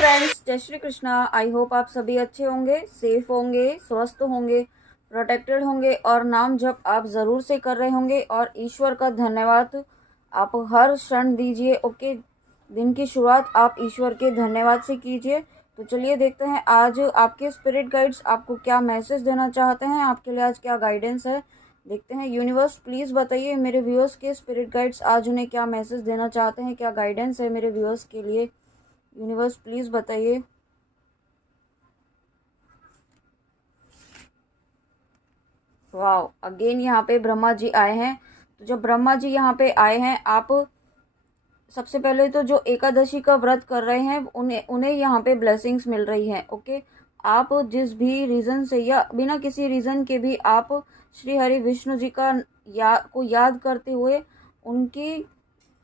Friends, जय Shri Krishna. I hope आप सभी अच्छे होंगे, सेफ होंगे, स्वस्थ होंगे, प्रोटेक्टेड होंगे और नाम जप आप ज़रूर से कर रहे होंगे और ईश्वर का धन्यवाद आप हर क्षण दीजिए। ओके, दिन की शुरुआत आप ईश्वर के धन्यवाद से कीजिए। तो चलिए देखते हैं आज आपके स्पिरिट गाइड्स आपको क्या मैसेज देना चाहते हैं, आपके लिए आज क्या गाइडेंस है। देखते हैं। यूनिवर्स प्लीज़ बताइए मेरे व्यूअर्स के स्पिरिट गाइड्स आज उन्हें क्या मैसेज देना चाहते हैं, क्या गाइडेंस है मेरे व्यूअर्स के लिए। यूनिवर्स प्लीज़ बताइए। वाह, अगेन यहाँ पे ब्रह्मा जी आए हैं। तो जब ब्रह्मा जी यहाँ पे आए हैं, आप सबसे पहले तो जो एकादशी का व्रत कर रहे हैं उन्हें उन्हें यहाँ पे ब्लेसिंग्स मिल रही हैं। ओके, आप जिस भी रीज़न से या बिना किसी रीज़न के भी आप श्री हरि विष्णु जी का को याद करते हुए उनकी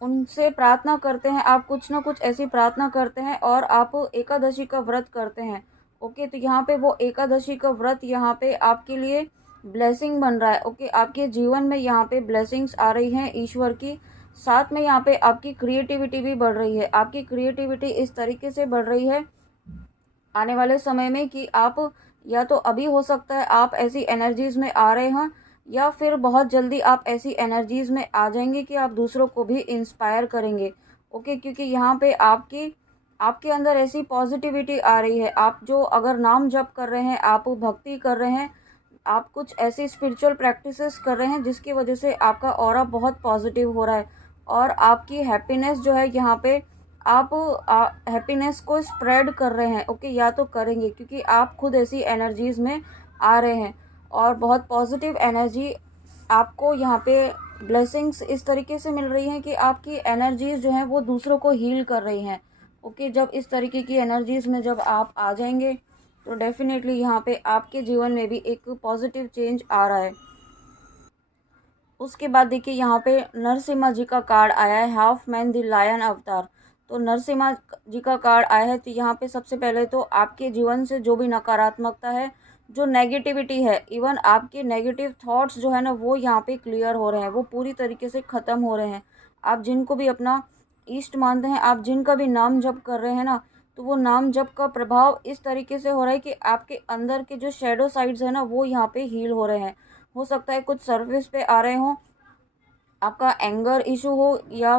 उनसे प्रार्थना करते हैं। आप कुछ ना कुछ ऐसी प्रार्थना करते हैं और आप एकादशी का व्रत करते हैं। ओके, तो यहाँ पे वो एकादशी का व्रत यहाँ पे आपके लिए ब्लेसिंग बन रहा है। ओके, आपके जीवन में यहाँ पे ब्लेसिंग्स आ रही हैं ईश्वर की। साथ में यहाँ पे आपकी क्रिएटिविटी भी बढ़ रही है। आपकी क्रिएटिविटी इस तरीके से बढ़ रही है आने वाले समय में कि आप या तो अभी हो सकता है आप ऐसी एनर्जीज में आ रहे हैं या फिर बहुत जल्दी आप ऐसी एनर्जीज में आ जाएंगे कि आप दूसरों को भी इंस्पायर करेंगे। ओके, क्योंकि यहाँ पे आपकी आपके अंदर ऐसी पॉजिटिविटी आ रही है। आप जो अगर नाम जप कर रहे हैं, आप भक्ति कर रहे हैं, आप कुछ ऐसी स्पिरिचुअल प्रैक्टिसेस कर रहे हैं जिसकी वजह से आपका ऑरा बहुत पॉजिटिव हो रहा है और आपकी हैप्पीनेस जो है यहाँ पे आप हैप्पीनेस को स्प्रेड कर रहे हैं। ओके, या तो करेंगे क्योंकि आप खुद ऐसी एनर्जीज में आ रहे हैं और बहुत पॉजिटिव एनर्जी आपको यहाँ पे ब्लेसिंग्स इस तरीके से मिल रही हैं कि आपकी एनर्जीज जो हैं वो दूसरों को हील कर रही हैं। ओके, जब इस तरीके की एनर्जीज में जब आप आ जाएंगे तो डेफिनेटली यहाँ पे आपके जीवन में भी एक पॉजिटिव चेंज आ रहा है। उसके बाद देखिए यहाँ पे नरसिम्हा जी का कार्ड आया है, हाफ मैन द लायन अवतार। तो नरसिम्हा जी का कार्ड आया है तो यहाँ पे सबसे पहले तो आपके जीवन से जो भी नकारात्मकता है, जो नेगेटिविटी है, इवन आपके नेगेटिव थॉट्स जो है ना वो यहाँ पे क्लियर हो रहे हैं, वो पूरी तरीके से ख़त्म हो रहे हैं। आप जिनको भी अपना ईष्ट मानते हैं, आप जिनका भी नाम जप कर रहे हैं ना, तो वो नाम जप का प्रभाव इस तरीके से हो रहा है कि आपके अंदर के जो शेडो साइड्स है ना वो यहाँ पे हील हो रहे हैं। हो सकता है कुछ सर्विस पे आ रहे हों, आपका एंगर इशू हो या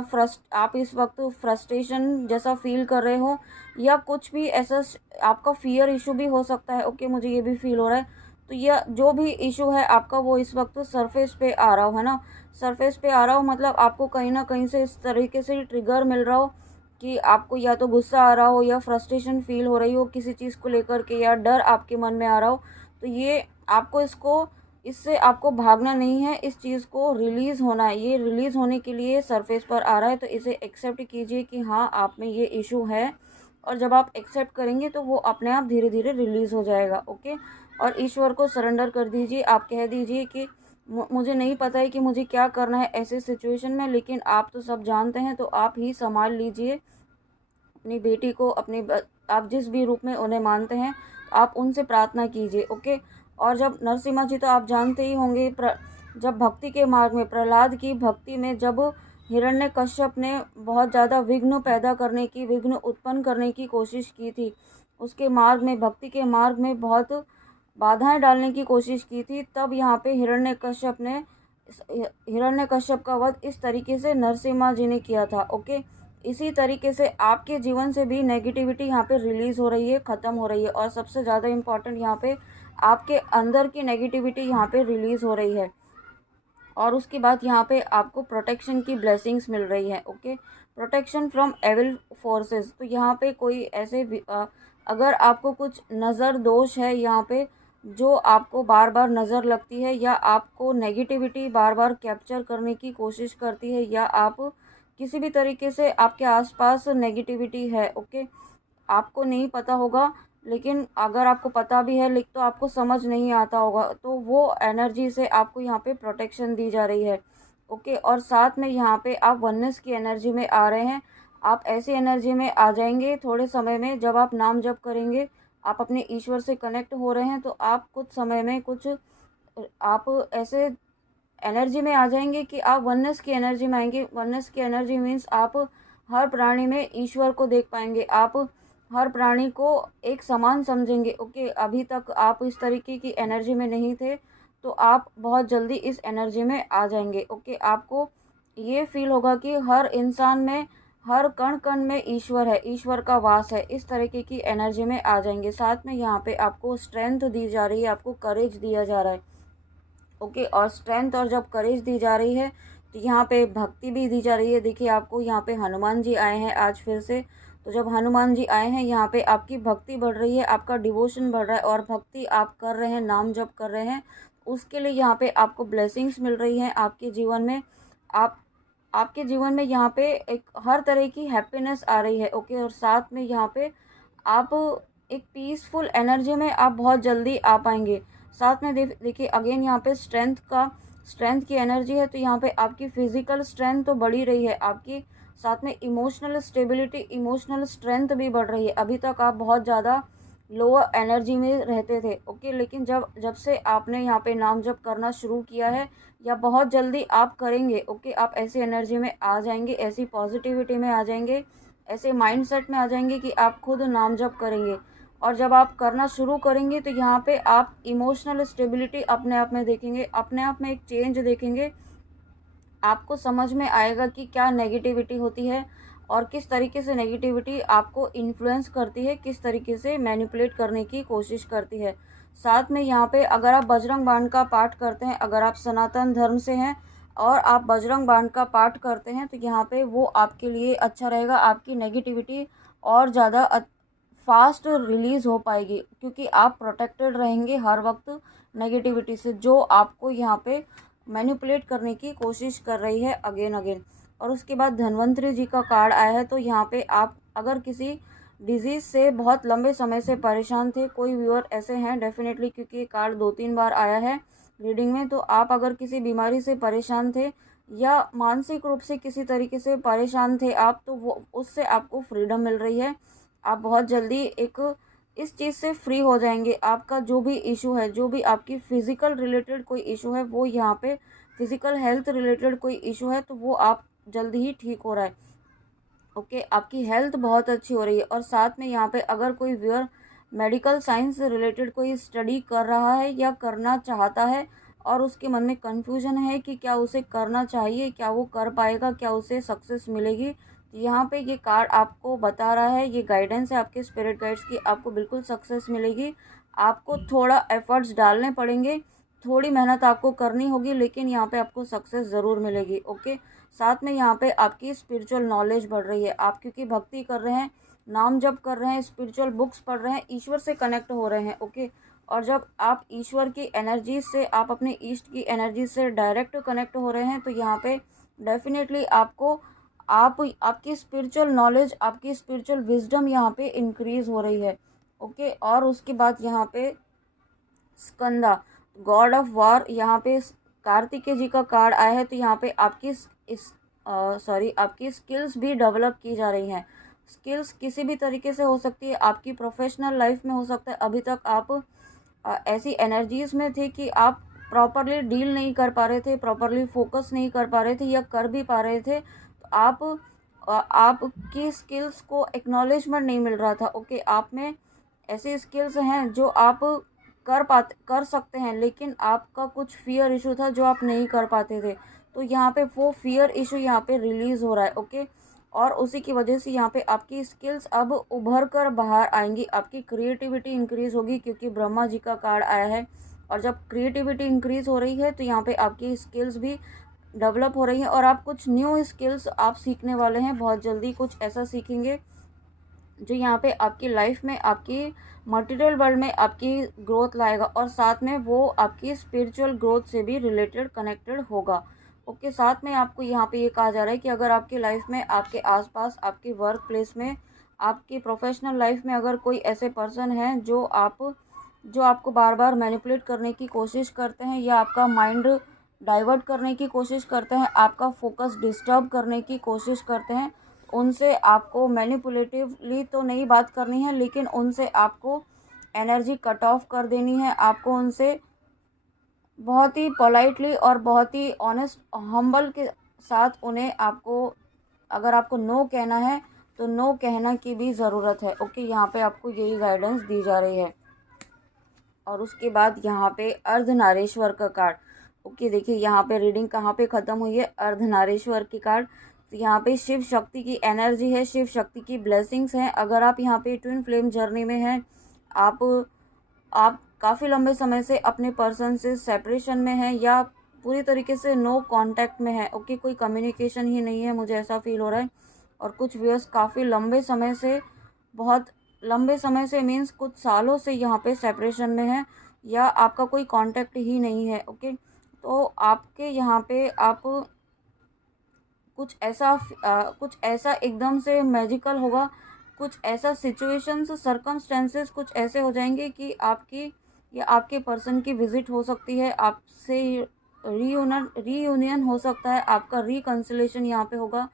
आप इस वक्त फ्रस्ट्रेशन जैसा फील कर रहे हो या कुछ भी ऐसा आपका फियर इशू भी हो सकता है। ओके, मुझे ये भी फील हो रहा है। तो यह जो भी इशू है आपका वो इस वक्त सरफेस पे आ रहा हो, है ना। सरफेस पे आ रहा हो मतलब आपको कहीं ना कहीं से इस तरीके से ट्रिगर मिल रहा हो कि आपको या तो गुस्सा आ रहा हो या फ्रस्ट्रेशन फील हो रही हो किसी चीज़ को लेकर के या डर आपके मन में आ रहा हो। तो ये आपको इससे आपको भागना नहीं है, इस चीज़ को रिलीज़ होना है। ये रिलीज़ होने के लिए सरफेस पर आ रहा है तो इसे एक्सेप्ट कीजिए कि हाँ आप में ये इशू है और जब आप एक्सेप्ट करेंगे तो वो अपने आप धीरे धीरे रिलीज़ हो जाएगा। ओके, और ईश्वर को सरेंडर कर दीजिए। आप कह दीजिए कि मुझे नहीं पता है कि मुझे क्या करना है ऐसे सिचुएशन में, लेकिन आप तो सब जानते हैं तो आप ही संभाल लीजिए अपनी बेटी को। आप जिस भी रूप में उन्हें मानते हैं आप उनसे प्रार्थना कीजिए। ओके, और जब नरसिम्हा जी तो आप जानते ही होंगे, जब भक्ति के मार्ग में प्रहलाद की भक्ति में जब हिरण्यकश्यप ने बहुत ज़्यादा विघ्न उत्पन्न करने की कोशिश की थी, उसके मार्ग में भक्ति के मार्ग में बहुत बाधाएं डालने की कोशिश की थी, तब यहाँ पे हिरण्यकश्यप का वध इस तरीके से नरसिम्हा जी ने किया था। ओके, इसी तरीके से आपके जीवन से भी नेगेटिविटी यहाँ पे रिलीज़ हो रही है, ख़त्म हो रही है और सबसे ज़्यादा इम्पॉर्टेंट यहाँ पे आपके अंदर की नेगेटिविटी यहाँ पे रिलीज़ हो रही है और उसके बाद यहाँ पे आपको प्रोटेक्शन की ब्लेसिंग्स मिल रही है। Okay, protection from evil forces. तो यहाँ पे कोई अगर आपको कुछ नज़र दोष है यहाँ पे जो आपको बार बार नज़र लगती है या आपको नेगेटिविटी बार बार कैप्चर करने की कोशिश करती है या आप किसी भी तरीके से आपके आसपास नेगेटिविटी है। ओके, आपको नहीं पता होगा, लेकिन अगर आपको पता भी है तो आपको समझ नहीं आता होगा, तो वो एनर्जी से आपको यहाँ पे प्रोटेक्शन दी जा रही है। ओके, और साथ में यहाँ पे आप वननेस की एनर्जी में आ रहे हैं। आप ऐसी एनर्जी में आ जाएंगे थोड़े समय में, जब आप नाम जप करेंगे आप अपने ईश्वर से कनेक्ट हो रहे हैं तो आप कुछ समय में आप ऐसे एनर्जी में आ जाएंगे कि आप वननेस की एनर्जी में आएंगे। वननेस की एनर्जी मीन्स आप हर प्राणी में ईश्वर को देख पाएंगे। आप हर प्राणी को एक समान समझेंगे। ओके, अभी तक आप इस तरीके की एनर्जी में नहीं थे, तो आप बहुत जल्दी इस एनर्जी में आ जाएंगे। ओके, आपको ये फील होगा कि हर इंसान में, हर कण कण में ईश्वर है, ईश्वर का वास है। इस तरीके की एनर्जी में आ जाएंगे। साथ में यहाँ पे आपको स्ट्रेंथ दी जा रही है, आपको करेज दिया जा रहा है। ओके, और स्ट्रेंथ और जब करेज दी जा रही है तो यहाँ पे भक्ति भी दी जा रही है। देखिए, आपको यहाँ पे हनुमान जी आए हैं आज फिर से। तो जब हनुमान जी आए हैं यहाँ पे, आपकी भक्ति बढ़ रही है, आपका डिवोशन बढ़ रहा है, और भक्ति आप कर रहे हैं, नाम जप कर रहे हैं, उसके लिए यहाँ पे आपको ब्लेसिंग्स मिल रही हैं आपके जीवन में। आप आपके जीवन में यहाँ पे एक हर तरह की हैप्पीनेस आ रही है। ओके, और साथ में यहाँ पे आप एक पीसफुल एनर्जी में आप बहुत जल्दी आ पाएंगे। साथ में देखिए अगेन यहाँ पे स्ट्रेंथ की एनर्जी है, तो यहाँ पे आपकी फिजिकल स्ट्रेंथ तो बढ़ी रही है आपकी, साथ में इमोशनल स्टेबिलिटी, इमोशनल स्ट्रेंथ भी बढ़ रही है। अभी तक आप बहुत ज़्यादा लोअर एनर्जी में रहते थे। ओके, लेकिन जब जब से आपने यहाँ पे नाम जप करना शुरू किया है, या बहुत जल्दी आप करेंगे, ओके, आप ऐसी एनर्जी में आ जाएंगे, ऐसी पॉजिटिविटी में आ जाएंगे, ऐसे माइंडसेट में आ जाएंगे कि आप खुद नाम जप करेंगे। और जब आप करना शुरू करेंगे तो यहाँ पे आप इमोशनल स्टेबिलिटी अपने आप में देखेंगे, अपने आप में एक चेंज देखेंगे। आपको समझ में आएगा कि क्या नेगेटिविटी होती है और किस तरीके से नेगेटिविटी आपको इन्फ्लुएंस करती है, किस तरीके से मैनिपुलेट करने की कोशिश करती है। साथ में यहाँ पे अगर आप बजरंग बाण का पाठ करते हैं, अगर आप सनातन धर्म से हैं और आप बजरंग बाण का पाठ करते हैं, तो यहाँ पे वो आपके लिए अच्छा रहेगा। आपकी नेगेटिविटी और ज़्यादा फास्ट रिलीज़ हो पाएगी, क्योंकि आप प्रोटेक्टेड रहेंगे हर वक्त नेगेटिविटी से, जो आपको यहाँ पे मैनिपुलेट करने की कोशिश कर रही है अगेन अगेन। और उसके बाद धन्वंतरी जी का कार्ड आया है, तो यहाँ पे आप अगर किसी डिजीज़ से बहुत लंबे समय से परेशान थे, कोई व्यूअर ऐसे हैं डेफिनेटली, क्योंकि ये कार्ड 2-3 बार आया है रीडिंग में, तो आप अगर किसी बीमारी से परेशान थे या मानसिक रूप से किसी तरीके से परेशान थे आप, तो वो उससे आपको फ्रीडम मिल रही है। आप बहुत जल्दी एक इस चीज़ से फ्री हो जाएंगे। आपका जो भी इशू है, जो भी आपकी फ़िज़िकल रिलेटेड कोई इशू है, वो यहाँ पे फ़िज़िकल हेल्थ रिलेटेड कोई इशू है, तो वो आप जल्दी ही ठीक हो रहा है। ओके, आपकी हेल्थ बहुत अच्छी हो रही है। और साथ में यहाँ पे अगर कोई व्यूअर मेडिकल साइंस से रिलेटेड कोई स्टडी कर रहा है या करना चाहता है, और उसके मन में कन्फ्यूजन है कि क्या उसे करना चाहिए, क्या वो कर पाएगा, क्या उसे सक्सेस मिलेगी, तो यहाँ पे ये कार्ड आपको बता रहा है, ये गाइडेंस है आपके स्पिरिट गाइड्स की, आपको बिल्कुल सक्सेस मिलेगी। आपको थोड़ा एफर्ट्स डालने पड़ेंगे, थोड़ी मेहनत आपको करनी होगी, लेकिन यहाँ पे आपको सक्सेस ज़रूर मिलेगी। ओके, साथ में यहाँ पे आपकी स्पिरिचुअल नॉलेज बढ़ रही है। आप क्योंकि भक्ति कर रहे हैं, नाम जप कर रहे हैं, स्पिरिचुअल बुक्स पढ़ रहे हैं, ईश्वर से कनेक्ट हो रहे हैं। ओके, और जब आप ईश्वर की एनर्जी से, आप अपने ईष्ट की एनर्जी से डायरेक्ट कनेक्ट हो रहे हैं, तो यहाँ पे डेफिनेटली आपको आपकी स्पिरिचुअल नॉलेज, आपकी स्पिरिचुअल विजडम यहाँ पे इंक्रीज हो रही है। ओके, और उसके बाद यहाँ पे स्कंदा, गॉड ऑफ वॉर, यहाँ पे कार्तिकेय जी का कार्ड आया है, तो यहाँ पे आपकी आपकी स्किल्स भी डेवलप की जा रही हैं। स्किल्स किसी भी तरीके से हो सकती है, आपकी प्रोफेशनल लाइफ में हो सकता है। अभी तक आप ऐसी एनर्जीज में थे कि आप प्रॉपरली डील नहीं कर पा रहे थे, प्रॉपरली फोकस नहीं कर पा रहे थे, या कर भी पा रहे थे तो आपकी स्किल्स को एक्नॉलेजमेंट नहीं मिल रहा था। ओके, आप में ऐसी स्किल्स हैं जो आप कर सकते हैं, लेकिन आपका कुछ फियर इशू था जो आप नहीं कर पाते थे, तो यहाँ पे वो फियर इशू यहाँ पे रिलीज़ हो रहा है। ओके, और उसी की वजह से यहाँ पे आपकी स्किल्स अब उभर कर बाहर आएंगी, आपकी क्रिएटिविटी इंक्रीज़ होगी, क्योंकि ब्रह्मा जी का कार्ड आया है। और जब क्रिएटिविटी इंक्रीज़ हो रही है, तो यहाँ पे आपकी स्किल्स भी डेवलप हो रही हैं, और आप कुछ न्यू स्किल्स आप सीखने वाले हैं बहुत जल्दी। कुछ ऐसा सीखेंगे जो यहाँ पे आपकी लाइफ में, आपकी मटेरियल वर्ल्ड में आपकी ग्रोथ लाएगा, और साथ में वो आपकी स्पिरिचुअल ग्रोथ से भी रिलेटेड कनेक्टेड होगा। ओके, साथ में आपको यहाँ पे ये कहा जा रहा है कि अगर आपकी लाइफ में, आपके आसपास, आपके वर्क प्लेस में, आपकी प्रोफेशनल लाइफ में अगर कोई ऐसे पर्सन हैं जो आपको बार बार मैनिपुलेट करने की कोशिश करते हैं, या आपका माइंड डाइवर्ट करने की कोशिश करते हैं, आपका फोकस डिस्टर्ब करने की कोशिश करते हैं, उनसे आपको मैनिपुलेटिवली तो नहीं बात करनी है, लेकिन उनसे आपको एनर्जी कट ऑफ कर देनी है। आपको उनसे बहुत ही पोलाइटली और बहुत ही ऑनेस्ट हम्बल के साथ उन्हें, आपको अगर आपको नो कहना है तो नो कहना की भी ज़रूरत है। ओके, यहाँ पे आपको यही गाइडेंस दी जा रही है। और उसके बाद यहाँ पे अर्धनारीश्वर का कार्ड। ओके, देखिए यहाँ पे रीडिंग कहाँ पे ख़त्म हुई है, अर्धनारीश्वर की कार्ड। तो यहाँ पे शिव शक्ति की एनर्जी है, शिव शक्ति की ब्लेसिंग्स हैं। अगर आप यहाँ पे ट्विन फ्लेम जर्नी में हैं, आप आप काफ़ी लंबे समय से अपने पर्सन से सेपरेशन में हैं या पूरी तरीके से नो कांटेक्ट में है। ओके, कोई कम्युनिकेशन ही नहीं है, मुझे ऐसा फील हो रहा है। और कुछ व्यूअर्स काफ़ी लंबे समय से, बहुत लंबे समय से मीन्स कुछ सालों से यहाँ पे सेपरेशन में है या आपका कोई कांटेक्ट ही नहीं है। ओके, तो आपके यहाँ पे आप कुछ ऐसा एकदम से मैजिकल होगा, कुछ ऐसा सिचुएशंस सर्कमस्टेंसेस कुछ ऐसे हो जाएंगे कि आपकी या आपके पर्सन की विज़िट हो सकती है, आपसे रीयूनियन हो सकता है, आपका रिकन्सिलेशन यहाँ पे होगा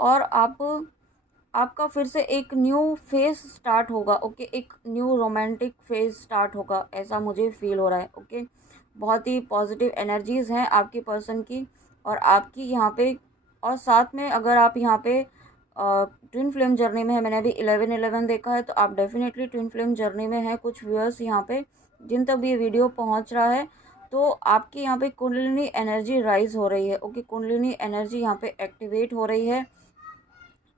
और आपका फिर से एक न्यू फेज स्टार्ट होगा। ओके, एक न्यू रोमांटिक फेज स्टार्ट होगा, ऐसा मुझे फील हो रहा है। ओके, बहुत ही पॉजिटिव एनर्जीज़ हैं आपके पर्सन की और आपकी यहाँ पे। और साथ में अगर आप यहाँ पे ट्विन फ्लेम जर्नी में है, मैंने अभी 11-11 देखा है, तो आप डेफिनेटली ट्विन फ्लेम जर्नी में हैं। कुछ व्यूअर्स यहाँ पे जिन तक भी ये वीडियो पहुँच रहा है, तो आपकी यहाँ पे कुंडलिनी एनर्जी राइज हो रही है। ओके, कुंडलिनी एनर्जी यहाँ पे एक्टिवेट हो रही है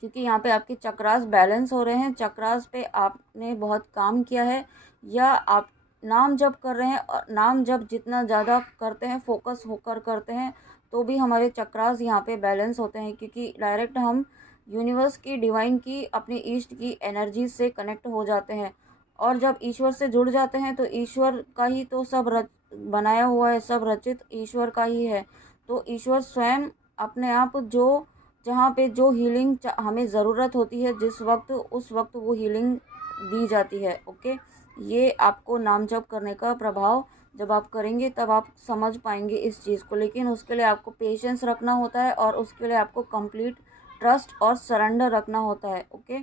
क्योंकि यहाँ पे आपके चक्रास बैलेंस हो रहे हैं। चक्रास पे आपने बहुत काम किया है या आप नाम जप कर रहे हैं, और नाम जप जितना ज़्यादा करते हैं, फोकस होकर करते हैं, तो भी हमारे चक्रास यहाँ पे बैलेंस होते हैं क्योंकि डायरेक्ट हम यूनिवर्स की, डिवाइन की, अपने ईस्ट की एनर्जी से कनेक्ट हो जाते हैं। और जब ईश्वर से जुड़ जाते हैं तो ईश्वर का ही तो सब बनाया हुआ है, सब रचित ईश्वर का ही है। तो ईश्वर स्वयं अपने आप जो जहाँ पे जो हीलिंग हमें ज़रूरत होती है जिस वक्त, उस वक्त वो हीलिंग दी जाती है। ओके, ये आपको नाम जप करने का प्रभाव जब आप करेंगे तब आप समझ पाएंगे इस चीज़ को। लेकिन उसके लिए आपको पेशेंस रखना होता है और उसके लिए आपको कंप्लीट ट्रस्ट और सरेंडर रखना होता है। ओके,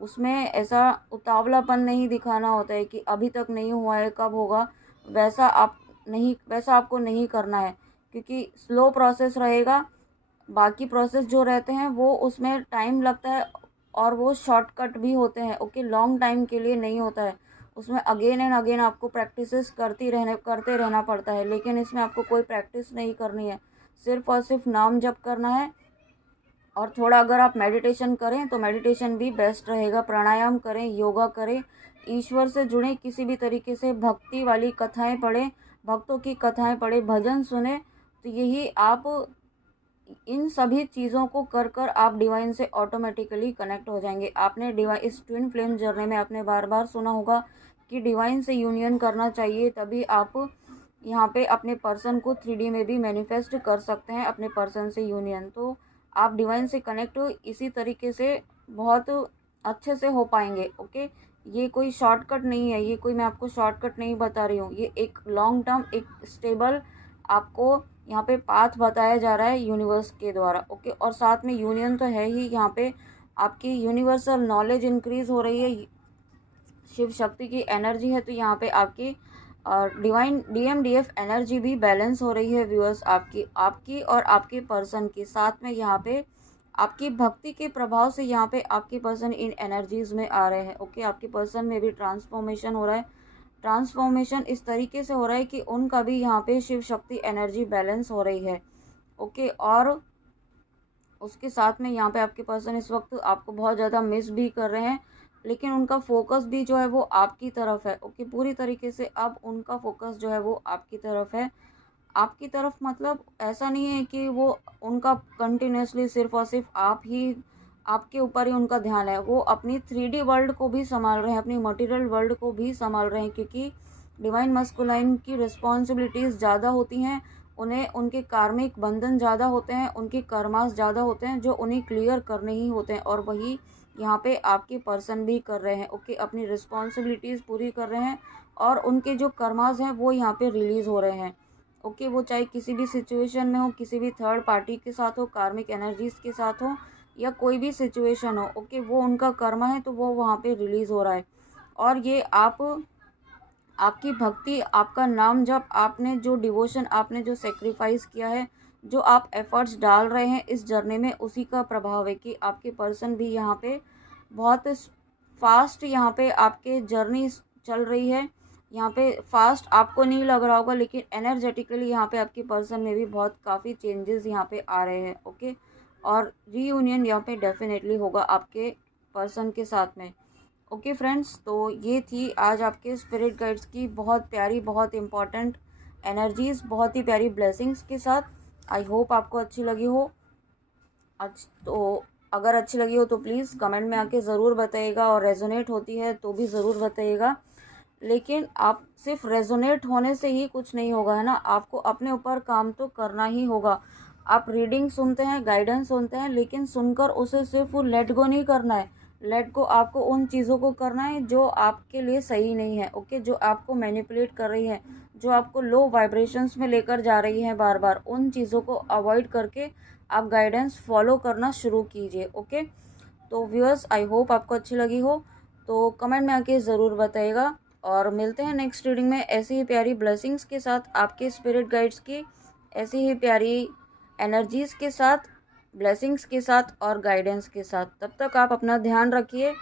उसमें ऐसा उतावलापन नहीं दिखाना होता है कि अभी तक नहीं हुआ है, कब होगा, वैसा आपको नहीं करना है क्योंकि स्लो प्रोसेस रहेगा। बाकी प्रोसेस जो रहते हैं वो उसमें टाइम लगता है और वो शॉर्टकट भी होते हैं। ओके, लॉन्ग टाइम के लिए नहीं होता है, उसमें अगेन एंड अगेन आपको प्रैक्टिसेस करते रहना पड़ता है। लेकिन इसमें आपको कोई प्रैक्टिस नहीं करनी है, सिर्फ और सिर्फ नाम जप करना है। और थोड़ा अगर आप मेडिटेशन करें तो मेडिटेशन भी बेस्ट रहेगा, प्राणायाम करें, योगा करें, ईश्वर से जुड़ें, किसी भी तरीके से भक्ति वाली कथाएं पढ़ें, भक्तों की कथाएं पढ़ें, भजन सुने। तो यही आप इन सभी चीज़ों को कर कर आप डिवाइन से ऑटोमेटिकली कनेक्ट हो जाएंगे। आपने डिवाइन इस ट्विन फ्लेम जर्नी में आपने बार बार सुना होगा कि डिवाइन से यूनियन करना चाहिए, तभी आप यहाँ पे अपने पर्सन को 3D में भी मैनिफेस्ट कर सकते हैं, अपने पर्सन से यूनियन। तो आप डिवाइन से कनेक्ट इसी तरीके से बहुत अच्छे से हो पाएंगे। ओके, ये कोई शॉर्टकट नहीं है, ये कोई मैं आपको शॉर्टकट नहीं बता रही हूँ, ये एक लॉन्ग टर्म, एक स्टेबल आपको यहाँ पे पाथ बताया जा रहा है यूनिवर्स के द्वारा। ओके, और साथ में यूनियन तो है ही, यहाँ पे आपकी यूनिवर्सल नॉलेज इंक्रीज हो रही है, शिव शक्ति की एनर्जी है, तो यहाँ पे आपकी डिवाइन DMDF एनर्जी भी बैलेंस हो रही है व्यूअर्स, आपकी और आपके पर्सन की। साथ में यहाँ पे आपकी भक्ति के प्रभाव से यहाँ पे आपके पर्सन इन एनर्जीज में आ रहे हैं। ओके, आपके पर्सन में भी ट्रांसफॉर्मेशन हो रहा है। ट्रांसफॉर्मेशन इस तरीके से हो रहा है कि उनका भी यहाँ पे शिव शक्ति एनर्जी बैलेंस हो रही है। ओके, और उसके साथ में यहाँ पे आपके पर्सन इस वक्त आपको बहुत ज़्यादा मिस भी कर रहे हैं, लेकिन उनका फोकस भी जो है वो आपकी तरफ है। ओके, पूरी तरीके से अब उनका फोकस जो है वो आपकी तरफ है। आपकी तरफ मतलब ऐसा नहीं है कि वो उनका कंटिन्यूसली सिर्फ और सिर्फ आपके ऊपर ही उनका ध्यान है, वो अपनी 3D वर्ल्ड को भी संभाल रहे हैं, अपनी मटेरियल वर्ल्ड को भी संभाल रहे हैं क्योंकि डिवाइन मस्कुलाइन की रिस्पॉन्सिबिलिटीज़ ज़्यादा होती हैं, उन्हें उनके कार्मिक बंधन ज़्यादा होते हैं, उनके कर्मास ज़्यादा होते हैं जो उन्हें क्लियर करने ही होते हैं, और वही यहाँ पे आपके पर्सन भी कर रहे हैं। ओके, अपनी रिस्पॉन्सिबिलिटीज़ पूरी कर रहे हैं और उनके जो कर्मास हैं वो यहाँ पे रिलीज़ हो रहे हैं। ओके, वो चाहे किसी भी सिचुएशन में हो, किसी भी थर्ड पार्टी के साथ हो, कार्मिक एनर्जीज के साथ हो, या कोई भी सिचुएशन हो। ओके, वो उनका कर्मा है तो वो वहाँ पे रिलीज़ हो रहा है। और ये आपकी भक्ति, आपका नाम जप, आपने जो डिवोशन, आपने जो सेक्रीफाइस किया है, जो आप एफर्ट्स डाल रहे हैं इस जर्नी में, उसी का प्रभाव है कि आपके पर्सन भी यहाँ पे बहुत फास्ट यहाँ पे आपके जर्नी चल रही है। यहाँ पे फास्ट आपको नहीं लग रहा होगा, लेकिन एनर्जेटिकली यहाँ पे आपके पर्सन में भी बहुत काफ़ी चेंजेस यहाँ पे आ रहे हैं। ओके, और रीयूनियन यहाँ पे डेफिनेटली होगा आपके पर्सन के साथ में। ओके फ्रेंड्स, तो ये थी आज आपके स्पिरिट गाइड्स की बहुत प्यारी, बहुत इम्पॉर्टेंट एनर्जीज, बहुत ही प्यारी ब्लेसिंग्स के साथ। आई होप आपको अच्छी लगी हो। तो अगर अच्छी लगी हो तो प्लीज़ कमेंट में आके ज़रूर बताइएगा, और रेजोनेट होती है तो भी ज़रूर बताइएगा। लेकिन आप सिर्फ रेजोनेट होने से ही कुछ नहीं होगा, है ना, आपको अपने ऊपर काम तो करना ही होगा। आप रीडिंग सुनते हैं, गाइडेंस सुनते हैं, लेकिन सुनकर उसे सिर्फ वो लेट गो नहीं करना है। लेट गो आपको उन चीज़ों को करना है जो आपके लिए सही नहीं है। ओके, जो आपको मैनिपुलेट कर रही है, जो आपको लो वाइब्रेशंस में लेकर जा रही है बार बार, उन चीज़ों को अवॉइड करके आप गाइडेंस फॉलो करना शुरू कीजिए। ओके, तो व्यूअर्स, आई होप आपको अच्छी लगी हो। तो कमेंट में आके ज़रूर बताइएगा, और मिलते हैं नेक्स्ट रीडिंग में ऐसी ही प्यारी ब्लेसिंग्स के साथ, आपके स्पिरिट गाइड्स की ऐसी ही प्यारी एनर्जीज़ के साथ, ब्लेसिंग्स के साथ और गाइडेंस के साथ। तब तक आप अपना ध्यान रखिए,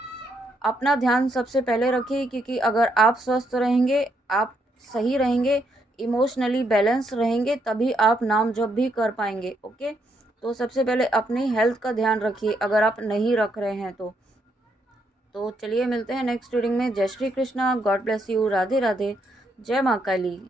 अपना ध्यान सबसे पहले रखिए, क्योंकि अगर आप स्वस्थ रहेंगे, आप सही रहेंगे, इमोशनली बैलेंस रहेंगे, तभी आप नाम जप भी कर पाएंगे। ओके, तो सबसे पहले अपनी हेल्थ का ध्यान रखिए अगर आप नहीं रख रहे हैं तो चलिए मिलते हैं नेक्स्ट रीडिंग में। जय Shri Krishna, God bless you, Radhe Radhe, जय माँ काली।